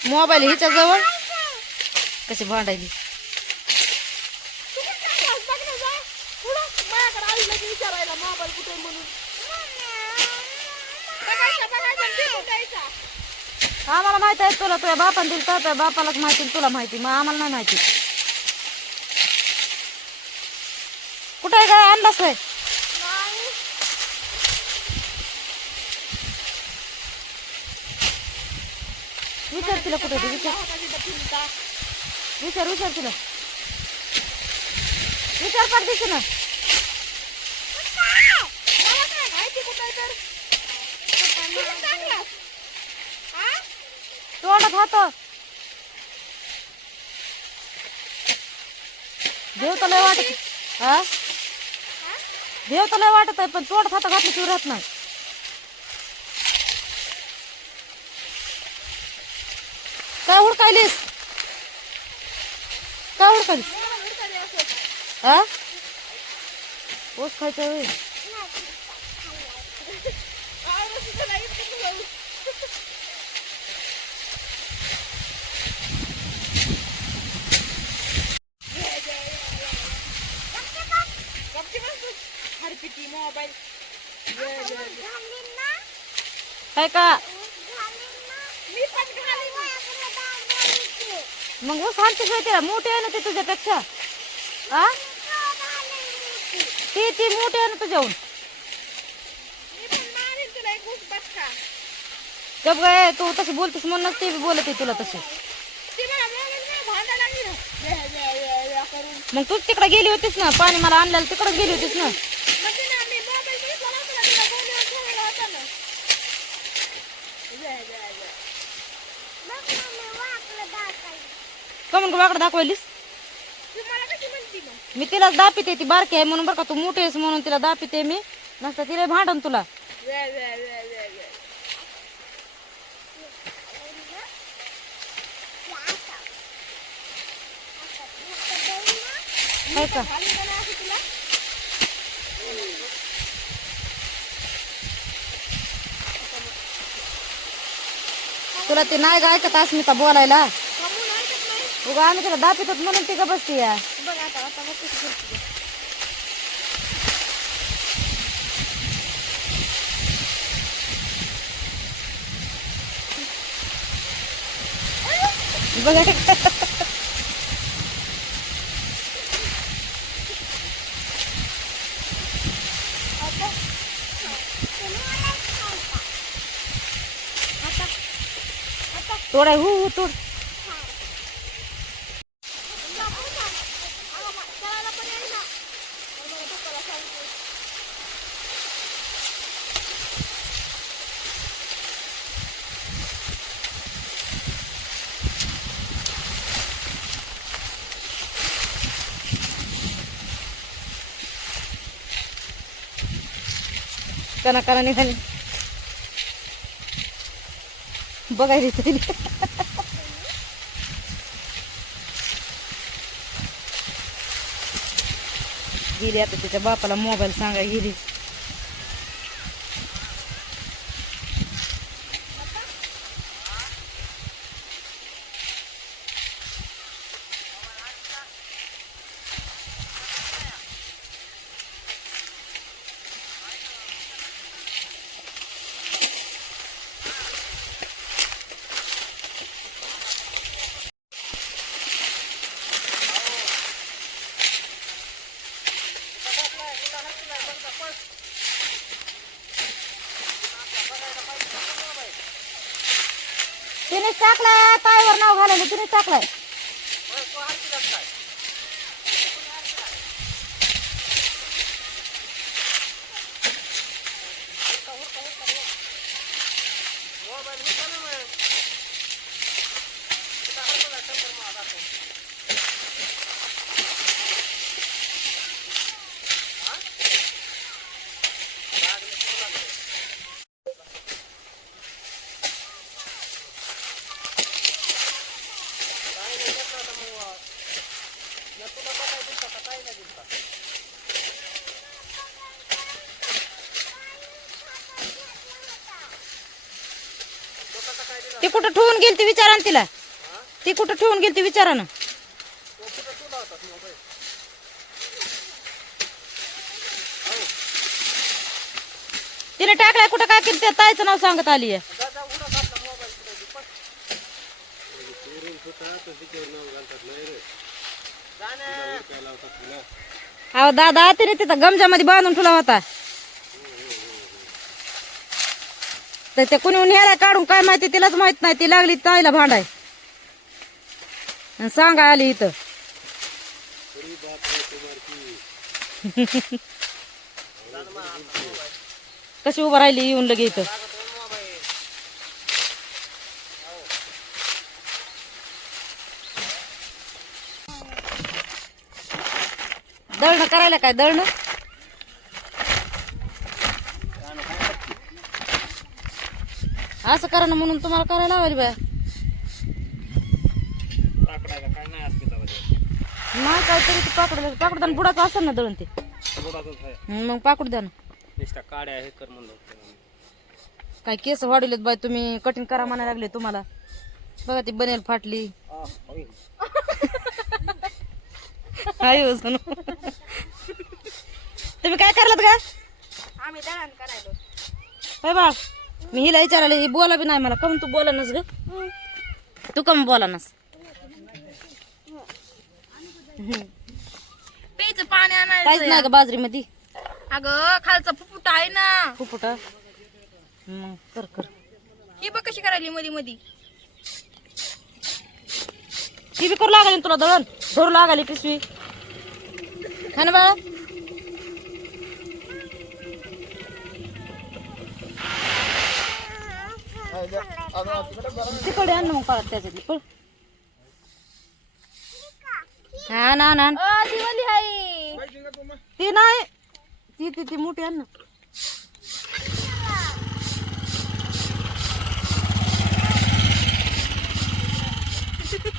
Mobile हिच्या जवळ कशी भांडायली आम्हाला माहीत आहे तुला तुझ्या बापाने दिलं तर बापालाच माहिती तुला माहिती मग आम्हाला नाही माहिती. कुठे आहे काय अंदाज आहे नाही विचार तिला कुठे होती विचार. विचार विचार तिला. विचार पाठ दिसू ना. तोंडात हात. देव तर लय वाटत हा? देव तर लय वाटत आहे पण तोंडात हात घातल्याशिवाय शिवरात नाही. काय हुडकायलीस काय हुडकायलीस मला हुडका दे असं. हा ऊस खायचा वेळ मोबाईल काय का. मग ऊस होय तिला? मोठी आहे ना ती तुझ्यापेक्षा? हा ती ती मोठी आहे ना तुझ्याहून. जब काय तू तशी बोलतेस म्हणूनच ती बी बोलत तुला तशी. ती मला मोबाईलमुळे भांडायला लागली ना. व्या, व्या, व्या, व्या करून. मग तूच तिकडे गेली होतीस ना? पाणी मला आणलेलं तिकडे गेली होतीस ना मग तिने मी मोबाईल बघितला नव्हता ना, तिला बोलण्यावर ठेवलेला होता ना. व्या, व्या, व्या. का म्हणून वाकडं मग? मी तिला दापिते ती बारकी आहे म्हणून बरं का तू मोठी आहेस म्हणून तिला दापिते मी नसतं तिला भांडन तुला का तुला? ते नाही गायचं का अस्मिता बोलायला कमून? उगा आम्ही तिला दापितात म्हणून ती का बसती या बघ आता, आता बघ. कशी करते. बघा तोडाय हु हु तोड. कना कना निघाली. बघायली तरी गेली आता तिच्या बापाला मोबाईल सांगा गेली. तिने टाकलाय पायावर नाव घालायला तिने टाकलाय ती कुठं ठेवून गेली ती विचारा तिला. ती कुठं ठेवून गेली ती विचारा ना तिने टाकलाय कुठं काय केलं ताईचं नाव सांगत आली आहे. अहो दादा तिने तिथं गमजामध्ये बांधून ठेवला होता. तर ते कुणी न्यायला काढून काय माहिती तिलाच माहीत नाही. ती लागली ताईला भांडाय. सांगा आली इथं. कशी उभं राहिली येऊन लगे इथं. दळणं करायला काय दळणं? असं करा ना म्हणून तुम्हाला करायला लावायला बाय. पाकडायला काय नाही असते त्यामध्ये नाही काहीतरी ते पाकडं पाकडं आणि बुडाचं असेल ना दळण ते. बुडाचंच आहे. हं, मग पाकडू द्या ना. नुसत्या काड्या हे कर म्हणलं होतं काय केस वाढवलेत बाय तुम्ही कठीण करा म्हणायला लागले तुम्हाला. बघा ती बनेल फाटली. आ, होय. हाय हो सोनू. तुम्ही काय करलात का आम्ही दळण करायलो. बाय बाळ मी हिला विचारायला ही बोला बी नाही मला कम तू बोला नस ग. तू कम बोला नस प्यायचं पाणी आणायचं काहीच नाही का बाजरीमध्ये. अगं खालचा फुफुटा आहे ना. फुफुटा? मग कर कर. ही बघ कशी करायली मधी मधी. ती बी करू लागली ना तुला दळण. धरू लागाली पिशवी. है ना बाळा? तिकडे आण मग पळत त्याच्यातली. पळ. हा ना ना. ती नाही. ती ती ती मोठी आण ना.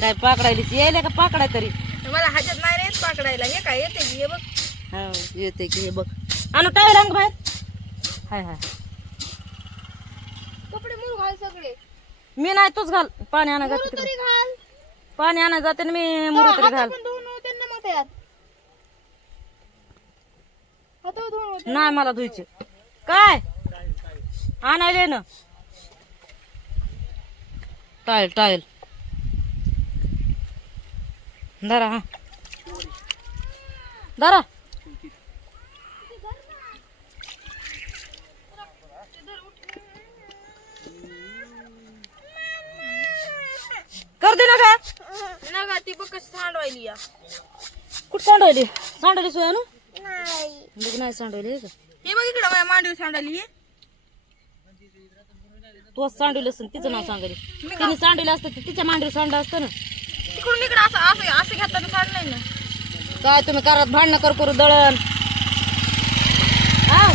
काय पाकडायली यायला का पाकडाय तरी? मला हातात नाही रे पाकडायला. हे काय येते की हे बघ. हा येते की हे बघ. आणू टावेल अंग बाहेर. हाय हाय. कपडे मूळ घाल सगळे. मी नाही तूच घाल पाणी आणा जाते तिकडे. तरी घाल. पाणी आणा जाते ना मी मुरू तरी घाल. पण धुवून होते ना मग त्यात. हात धुवून होते नाही मला धुयचे काय? आणायले ना. Tile tile. धरा हा. धरा. कर दे ना का नका ती बघ कशी सांडवायली या. कुठं सांडवली? सांडवली सोया ना बघ नाही सांडवली हे बघ इकडं माझ्या मांडीवर सांडवली तू सांडवलं असतं तिचं नाव सांगायला. तिने सांडवलं असतं तर तिच्या मांडीवर सांडलं असतं ना. तिकडून इकडं असं असं असं घेतलं सांडलंय ना. काय तुम्ही करत भांडणं कर करू दळण हा?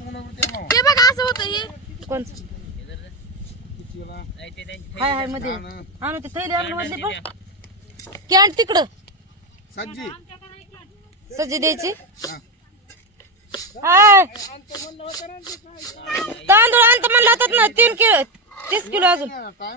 ते बघा असं होतं हे. कोण? हाय हायमध्ये. आणू ते थैली आणून मधली पण कॅन्ट तिकडं. सज्जी. सज्जी द्यायची. हाय. तांदूळ आणतो म्हणलं होतात ना तीन किलो तीस किलो अजून. काय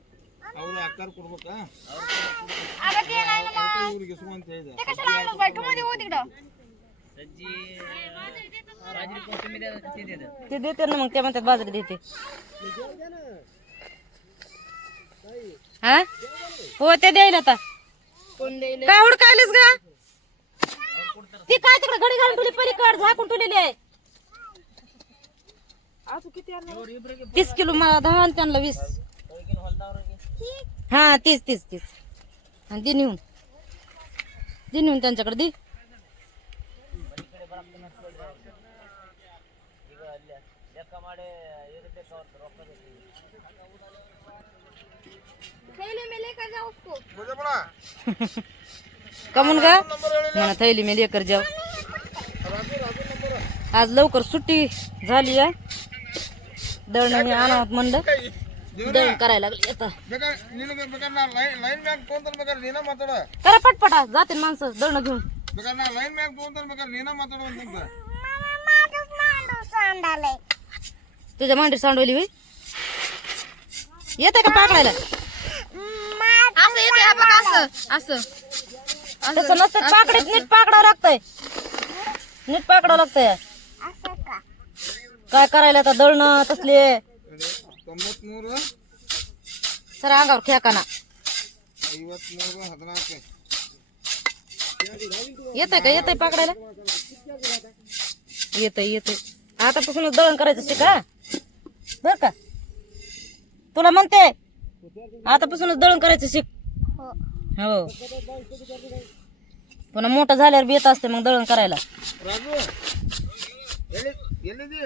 ಅವ್ರು ಅಕ್ಕಾರ ಕೊಡ್ಬೇಕಾ अगं ते नाही ना ಅದಕ್ಕೆ ಇವ್ರಿಗೆ ಇಸ್ಕೊ ಅಂತ ಹೇಳಿದೆ ते कशाला आणलं बाई मध्ये हो तिकडं ಸಜ್ಜಿ ಬಾಜರಿ ಕೊತ್ತಂಬರಿ ಅದು ತಿಂದಿದ್ದು ते देते ना मग ते म्हणतात बाजरी देते हा हो ते द्यायला आता कोण देईल काय हुडकायलीस गा ती काय तिकडे घडी घालून तुली पलीकड झाकून ठेवलेली आहे असं किती आणलं तीस किलो मला दहा आणि त्यांना वीस हा तीस तीस तीस आणि दे नेऊन. दे नेऊन त्यांच्याकडे दे. कमून म्हणा थैली मी लेकर जाऊ आज लवकर सुट्टी झाली आहे. दळण हे आणावं म्हणलं दळण करायला लागली आता. करा पटपट जाते माणसं दळण घेऊन. तुझ्या मांडी सांडवली होई येते का पाकडायला असं येते हा असं असं. तसं नसतं नीट पाकडा लागतंय. नीट पाकडा लागतंय. काय करायला आता दळणं तसले. ತೊಂಬತ್ಮೂರು सर अंगावर खेकाना ಐವತ್ಮೂರು ಹದಿನಾಲ್ಕು येतंय का येतंय पाकडायला येतंय येतंय आतापासूनच दळण करायचं शिका बर का तुला म्हणते आतापासूनच दळण करायचं शिक हो पुन्हा मोठं झाल्यावर बी येत असते मग दळण करायला ರಾಜು ಎಲ್ಲಿ ಎಲ್ಲಿದ್ದೀ